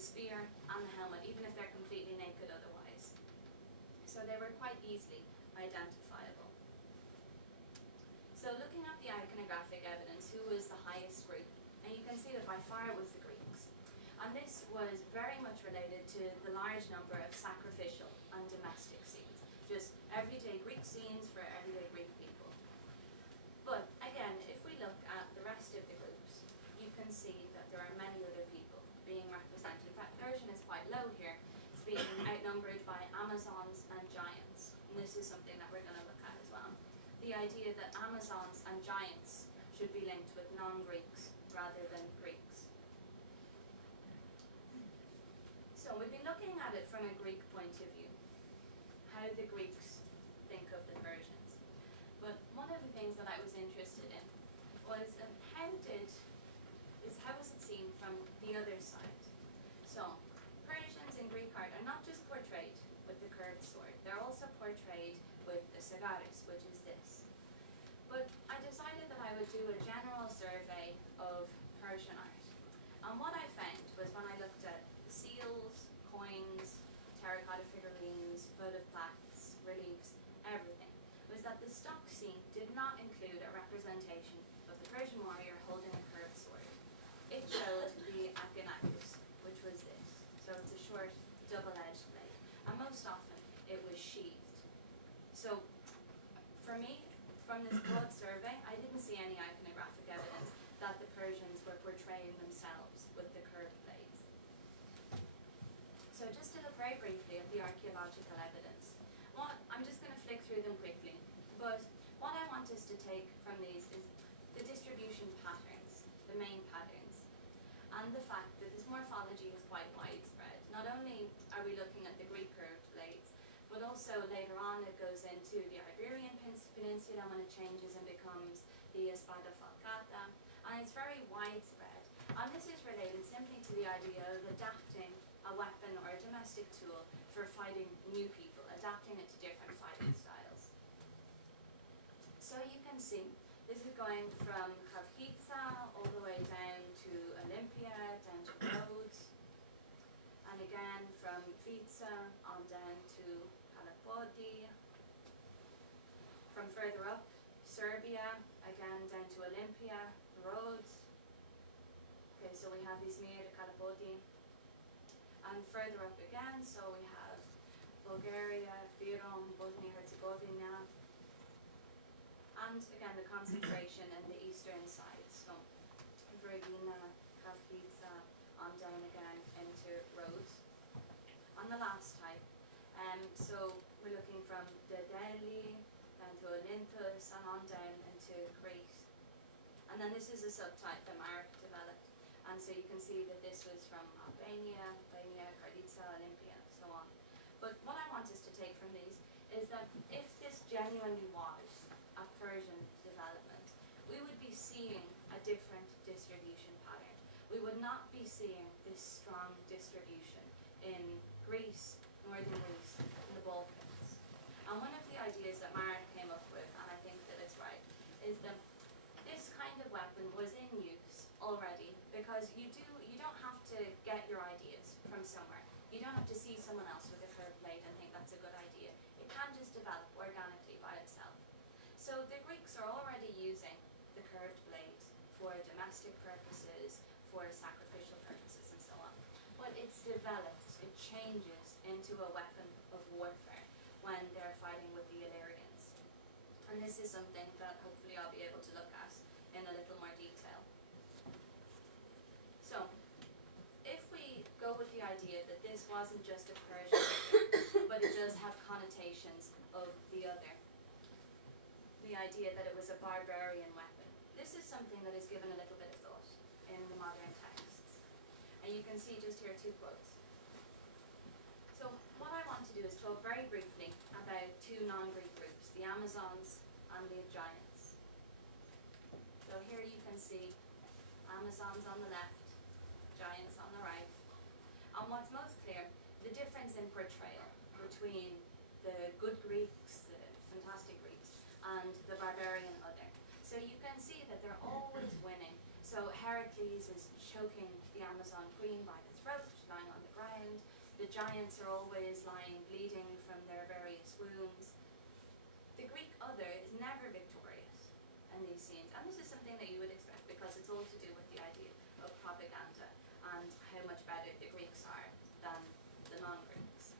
the spear and the helmet, even if they're completely naked otherwise. So they were quite easily identifiable. So looking at the iconographic evidence, who was the highest group? And you can see that by far it was the Greeks. And this was very much related to the large number of sacrificial and domestic scenes. Just everyday Greek scenes for everyday Greek people. But again, if we look at the rest of the groups, you can see that there are many other people being represented. In fact, Persian is quite low here. It's being outnumbered by Amazons and giants. And this is something that we're going to look at as well. The idea that Amazons and giants should be linked with non-Greeks rather than Greeks. So we've been looking at it from a Greek point of view, how the Greeks think of the Persians. But one of the things that I was interested in was how was it seen from the other side? So Persians in Greek art are not just portrayed with the curved sword, they're also portrayed with the sagaris, which is this. But I decided that I would do a general survey of Persian art. And what I found was when I looked at seals, coins, terracotta figurines, votive plaques, reliefs, everything, was that the stock scene did not include a representation of the Persian warrior holding a curved sword. It showed the Iconographic, which was this. So it's a short, double-edged blade. And most often, it was sheathed. So, for me, from this broad survey, I didn't see any iconographic evidence that the Persians were portraying themselves with the curved blades. So just to look very briefly at the archaeological evidence. I'm just going to flick through them quickly, but what I want us to take from these is the distribution patterns, the main patterns, and the fact that this morphology is quite widespread. Not only are we looking at the Greek curved blades, but also later on it goes into the Iberian Peninsula when it changes and becomes the espada falcata, and it's very widespread. And this is related simply to the idea of adapting a weapon or a domestic tool for fighting new people, adapting it to different fighting styles. So you can see, this is going from Kavkitsa all the way down to Olympia, down to Rhodes, and again from Vitsa on down to Kalapodi. From further up, Serbia, again down to Olympia, Rhodes. Okay, so we have Izmir, Kalapodi. And further up again, so we have Bulgaria, Fyrom, Bosnia-Herzegovina. And again, the concentration in the eastern side. So Vergina, Kavkitsa, on down again into Rhodes. On the last type, so we're looking from Delhi down to Olynthus and on down into Greece. And then this is a subtype that Marek developed. And so you can see that this was from Albania, Karditsa, Olympia, so on. But what I want us to take from these is that if this genuinely was a Persian development, we would be seeing a different distribution pattern. We would not be seeing this strong distribution in Greece, northern Greece, and the Balkans. And one of the ideas that Marek came up with, and I think that it's right, is that this kind of weapon was in use already, because you don't have to get your ideas from somewhere. You don't have to see someone else with a curved blade and think that's a good idea. It can just develop organically by itself. So the Greeks are already using the curved blade for domestic purposes, for sacrificial purposes, and so on. But it's developed, it changes into a weapon of warfare when they're fighting with the Illyrians. And this is something that hopefully I'll be able to look at in a little more detail. So, if we go with the idea that this wasn't just a Persian, but it does have connotations of the other, the idea that it was a barbarian weapon, this is something that is given a little bit of thought in the modern texts. And you can see just here 2 quotes. So what I want to do is talk very briefly about 2 non-Greek groups, the Amazons and the giants. So here you can see Amazons on the left, giants on the right. And what's most clear, the difference in portrayal between the good Greeks, the fantastic Greeks, and the barbarian other. So you can see that they're always winning. So Heracles is choking the Amazon queen by the throat, lying on the ground. The giants are always lying bleeding from their various wounds. The Greek other is never victorious in these scenes, and this is something that you would expect because it's all to do with the idea of propaganda and how much better the Greeks are than the non-Greeks.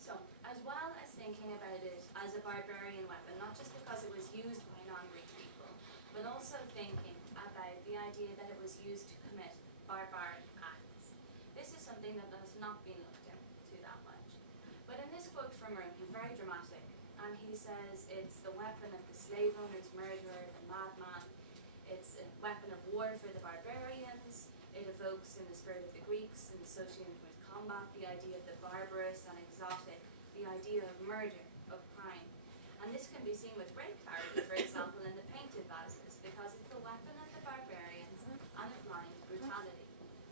So, as well as thinking about it as a barbarian weapon, not just because it was used by non-Greek people, but also thinking about the idea that it was used to commit barbaric acts. This is something that has not been looked into that much. But in this quote from Rome, he's very dramatic, and he says it's the weapon of the slave owner's murderer, the madman. It's a weapon of war for the barbarians. It evokes in the spirit of the Greeks and associated with combat the idea of the barbarous and exotic, the idea of murder, of crime. And this can be seen with great clarity, for example, in the painted vases, because it's the weapon of the barbarians and of blind brutality.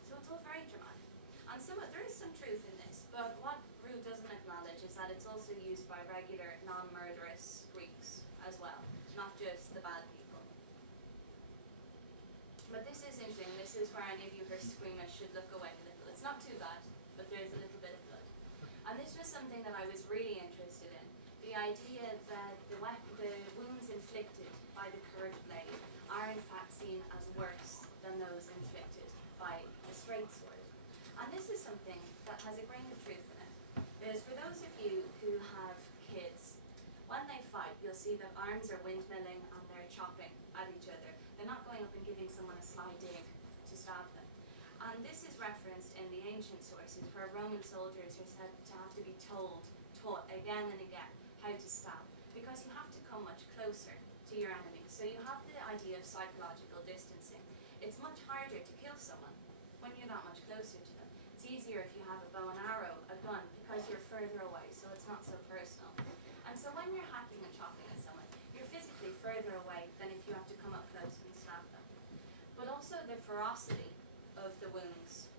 So it's all very dramatic. And there is some truth in this, but what Roux doesn't acknowledge is that it's also used by regular, non-murderous Greeks as well, not just the bad people. But this is interesting. This is where any of you who are squeamish should look away a little. It's not too bad, but there's a little bit of blood. And this was something that I was really interested in. The idea that the wounds inflicted by the curved blade are in fact seen as worse than those inflicted by a straight sword. And this is something that has a grain of truth in it. Because for those of you who have kids, when they fight, you'll see that arms are windmilling and they're chopping at each other. They're not going up and giving someone a sly dig to stab them. And this is referenced in the ancient sources where Roman soldiers are said to have to be taught again and again how to stab, because you have to come much closer to your enemy. So you have the idea of psychological distancing. It's much harder to kill someone when you're that much closer to them. It's easier if you have a bow and arrow, a gun, because you're further away, so it's not so personal. And so when you're hacking and chopping at someone, you're physically further away than if you have to come up close and stab them. But also the ferocity of the wounds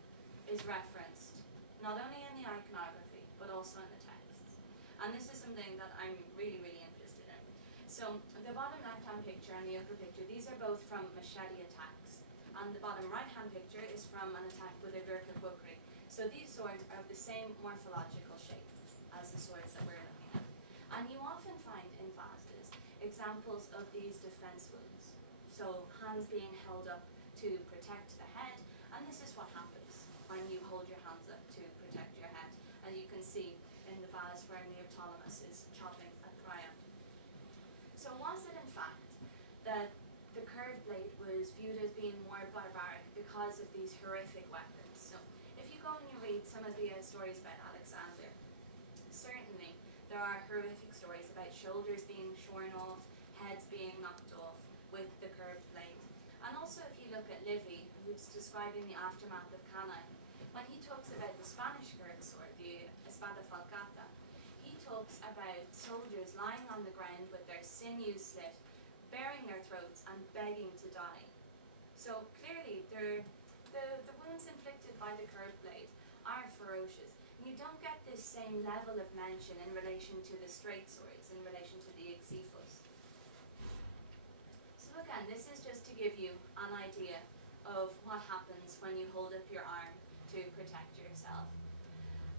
is referenced, not only in the iconography, but also in the texts. And this is something that I'm really, really interested in. So the bottom left-hand picture and the upper picture, these are both from machete attacks. And the bottom right-hand picture is from an attack with a Gurkha kukri. So these swords are of the same morphological shape as the swords that we're looking at. And you often find in vases examples of these defense wounds. So hands being held up to protect the head, and this is what happens when you hold your hands up to protect your head. And you can see in the vase where Neoptolemus is chopping at Priam. So was it in fact that the curved blade was viewed as being more barbaric because of these horrific weapons? So if you go and you read some of the stories about Alexander, certainly there are horrific stories about shoulders being shorn off, heads being knocked off with the curved blade. And also if you look at Livy, who's describing the aftermath of Cannae, when he talks about the Spanish curved sword, the espada falcata, he talks about soldiers lying on the ground with their sinews slit, baring their throats and begging to die. So clearly the wounds inflicted by the curved blade are ferocious. And you don't get this same level of mention in relation to the straight swords, in relation to the exifos. So again, this is just to give you an idea of what happens when you hold up your arm to protect yourself.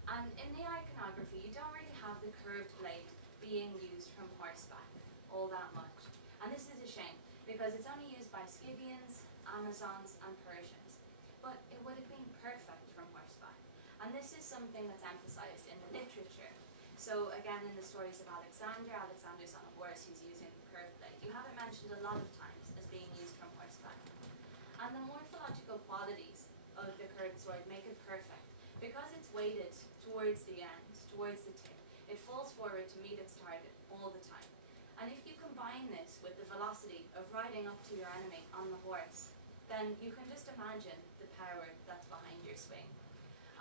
And in the iconography, you don't really have the curved blade being used from horseback all that much. And this is a shame, because it's only used by Scythians, Amazons, and Persians. But it would have been perfect from horseback. And this is something that's emphasized in the literature. So again, in the stories of Alexander, Alexander's on a horse, he's using the curved blade. You have it mentioned a lot of times as being used from horseback. And the morphological qualities of the curved sword make it perfect. Because it's weighted towards the end, towards the tip, it falls forward to meet its target all the time. And if you combine this with the velocity of riding up to your enemy on the horse, then you can just imagine the power that's behind your swing.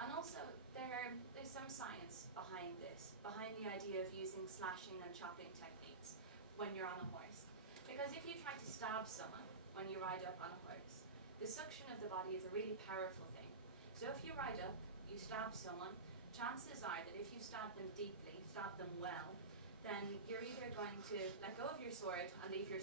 And also, there's some science behind this, behind the idea of using slashing and chopping techniques when you're on a horse. Because if you try to stab someone when you ride up on a horse, the suction of the body is a really powerful thing. So if you ride up, you stab someone, chances are that if you stab them deeply, stab them well, then you're either going to let go of your sword and leave your